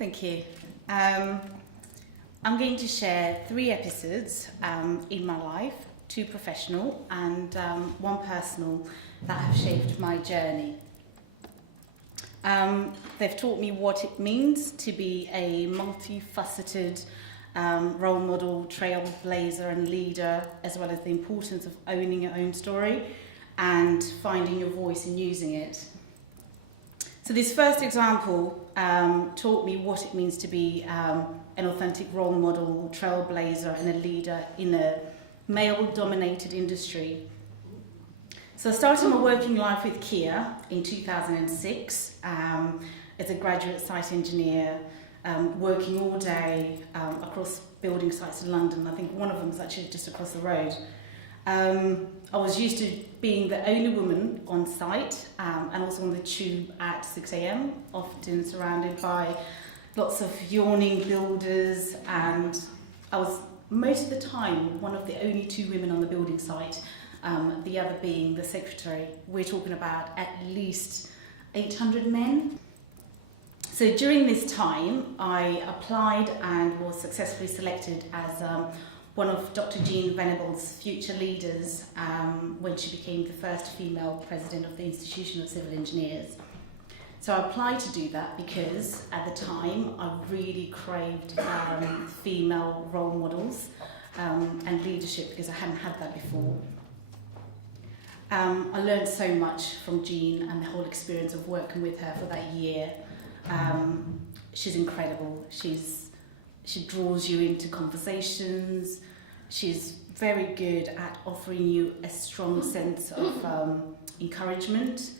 Thank you. I'm going to share 3 episodes in my life, 2 professional and 1 personal, that have shaped my journey. They've taught me what it means to be a multifaceted role model, trailblazer and leader, as well as the importance of owning your own story and finding your voice and using it. So this first example taught me what it means to be an authentic role model, trailblazer and a leader in a male-dominated industry. So I started my working life with Kia in 2006 as a graduate site engineer, working all day across building sites in London. I think one of them was actually just across the road. I was used to being the only woman on site and also on the tube at 6 a.m, often surrounded by lots of yawning builders, and I was most of the time one of the only 2 women on the building site, the other being the secretary. We're talking about at least 800 men. So during this time I applied and was successfully selected as one of Dr. Jean Venable's future leaders when she became the first female president of the Institution of Civil Engineers. So I applied to do that because at the time I really craved female role models and leadership, because I hadn't had that before. I learned so much from Jean and the whole experience of working with her for that year. She's incredible. She draws you into conversations. She's very good at offering you a strong sense of encouragement.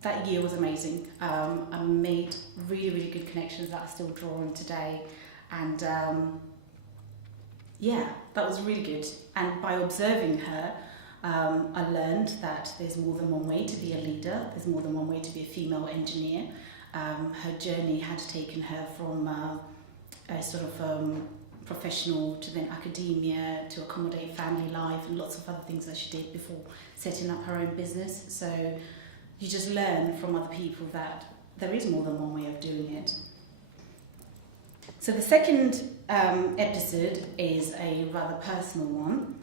That year was amazing. I made really, really good connections that I still draw on today. And yeah, that was really good. And by observing her, I learned that there's more than one way to be a leader. There's more than one way to be a female engineer. Her journey had taken her from a sort of professional to then academia to accommodate family life and lots of other things that she did before setting up her own business. So you just learn from other people that there is more than one way of doing it. So the second episode is a rather personal one,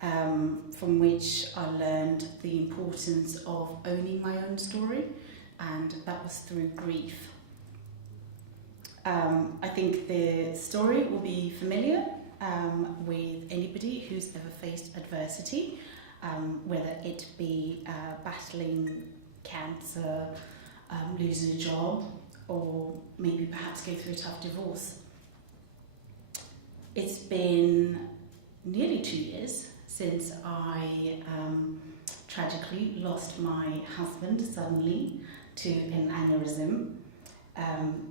from which I learned the importance of owning my own story, and that was through grief. I think the story will be familiar with anybody who's ever faced adversity, whether it be battling cancer, losing a job, or maybe perhaps go through a tough divorce. It's been nearly 2 years since I tragically lost my husband suddenly to an aneurysm.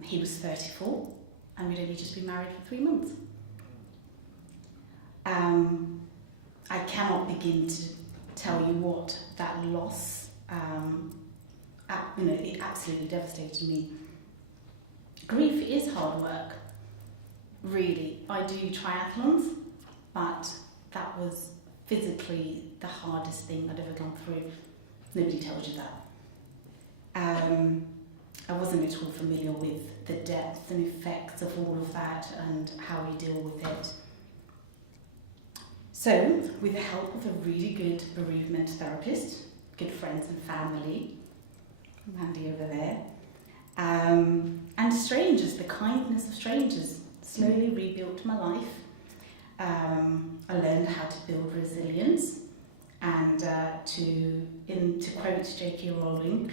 He was 34 and we'd only just been married for 3 months. I cannot begin to tell you what that loss, it absolutely devastated me. Grief is hard work, really. I do triathlons, but that was physically the hardest thing I'd ever gone through. Nobody tells you that. I wasn't at all familiar with the depth and effects of all of that and how we deal with it. So, with the help of a really good bereavement therapist, good friends and family, Mandy over there, and strangers, the kindness of strangers, slowly rebuilt my life. I learned how to build resilience, and to quote J.K. Rowling,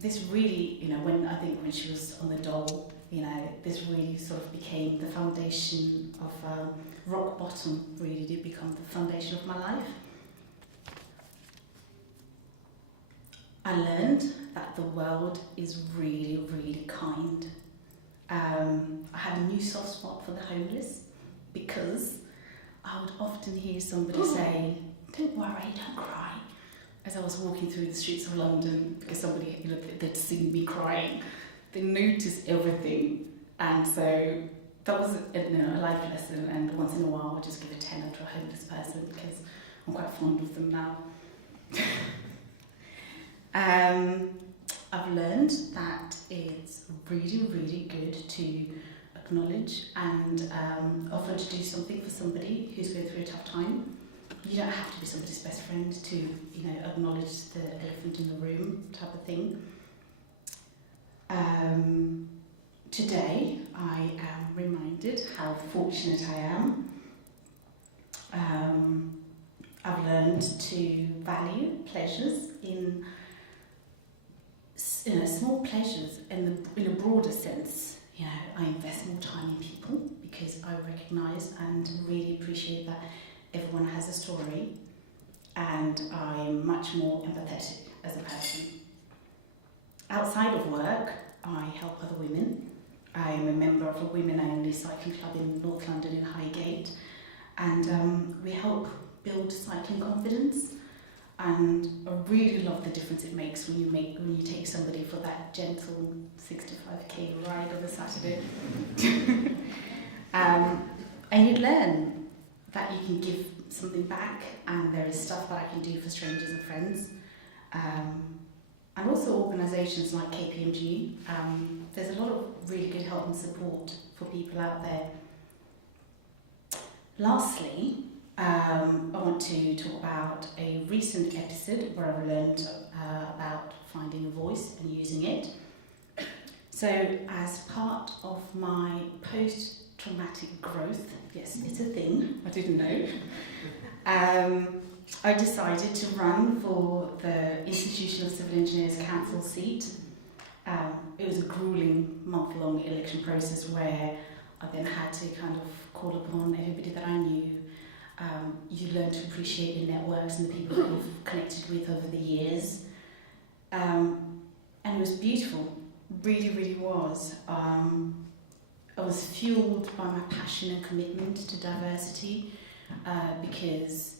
this really, when she was on the dole, this really sort of became the foundation of rock bottom, really did become the foundation of my life. I learned that the world is really, really kind. I had a new soft spot for the homeless, because I would often hear somebody say, "Don't worry, don't cry," as I was walking through the streets of London, because somebody, they'd seen me crying. They noticed everything, and so that was a life lesson. And once in a while, I'll just give a tenner to a homeless person because I'm quite fond of them now. I've learned that it's really, really good to acknowledge and offer to do something for somebody who's going through a tough time. You don't have to be somebody's best friend to, acknowledge the elephant in the room type of thing. Today, I am reminded how fortunate I am. I've learned to value pleasures in small pleasures in a broader sense. I invest more time in people because I recognise and really appreciate that everyone has a story, and I'm much more empathetic as a person. Outside of work, I help other women. I am a member of a women-only cycling club in North London in Highgate, and we help build cycling confidence. And I really love the difference it makes when you take somebody for that gentle 65k ride on a Saturday. And you learn that you can give something back, and there is stuff that I can do for strangers and friends. And also organisations like KPMG. There's a lot of really good help and support for people out there. Lastly, I want to talk about a recent episode where I've learned about finding a voice and using it. So, as part of my post-traumatic growth, yes, it's a thing, I didn't know, I decided to run for the Institution of Civil Engineers Council seat. It was a gruelling month-long election process where I then had to kind of call upon everybody that I knew. You learn to appreciate your networks and the people that you've connected with over the years. And it was beautiful, really, really was. I was fueled by my passion and commitment to diversity because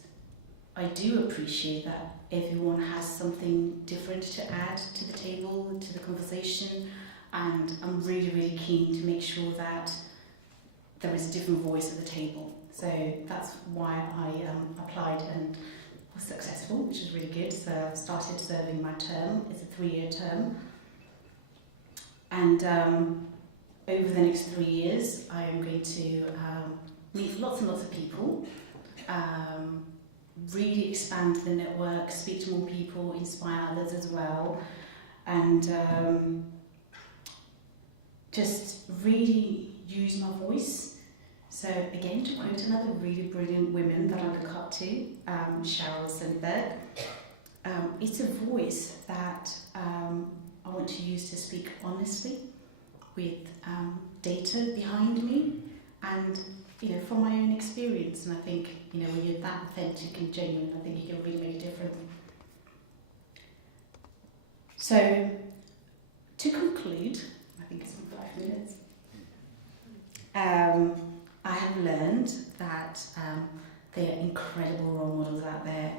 I do appreciate that everyone has something different to add to the table, to the conversation, and I'm really, really keen to make sure that there is a different voice at the table. So that's why I applied and was successful, which is really good. So I've started serving my term. It's a 3-year term. And over the next 3 years, I am going to meet lots and lots of people, really expand the network, speak to more people, inspire others as well, and just really use my voice. So again, to quote another really brilliant woman that I look up to, Sheryl Sandberg, it's a voice that I want to use to speak honestly with data behind me and from my own experience. And I think when you're that authentic and genuine, I think you can really make a difference. So to conclude, I think it's been 5 minutes. I have learned that there are incredible role models out there,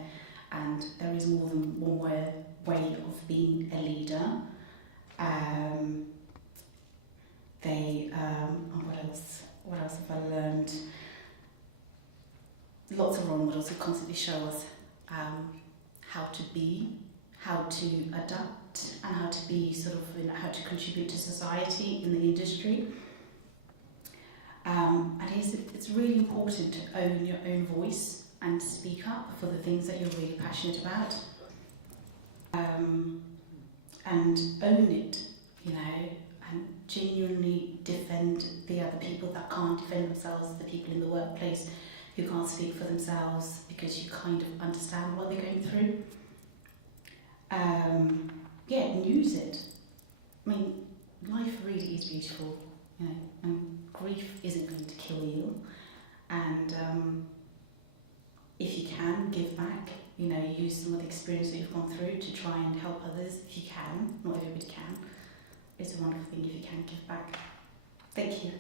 and there is more than one way of being a leader. What else have I learned? Lots of role models who constantly show us how to be, how to adapt, and how to be how to contribute to society in the industry. And it's really important to own your own voice and speak up for the things that you're really passionate about. And own it, and genuinely defend the other people that can't defend themselves, the people in the workplace who can't speak for themselves because you kind of understand what they're going through. And use it. I mean, life really is beautiful, and grief isn't going to kill you. And if you can, give back. Use some of the experience that you've gone through to try and help others if you can. Not everybody can. It's a wonderful thing if you can give back. Thank you.